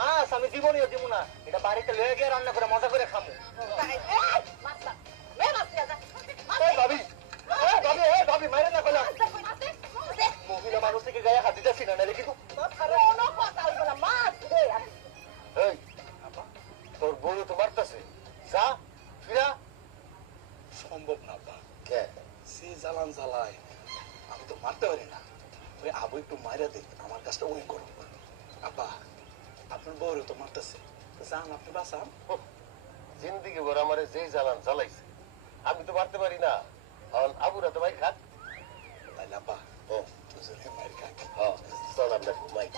মাছ আমি জীবনেও দিব না, এটা বাড়িতে লয়ে গিয়ে রান্না করে মজা করে খামু। ভাবি ভাবি মাইরে না কইলাম, মহিলা মানুষ থেকে গায়ে হাত দিতেছি না, নাহলে কিন্তু এই তোর বউ তো মারতেছে, যা ফিরা। সম্ভব না আপা, কে সে জ্বালান জ্বালায়, আমি তো মারতে পারি না। ওই আবু একটু মাইরা দেখ, আমার কাজটা ওই করো। আপা আপনার বউরে তো মারতেছে, যান আপনি বাঁচান। জিন্দিগি ভর আমার যেই জ্বালান জ্বালাইছে, আমি তো মারতে পারি না। আবুরা তো ভাই খাক। তাইলে আপা দুজনে মায়ের খাক। চল আমরা ঘুমাই।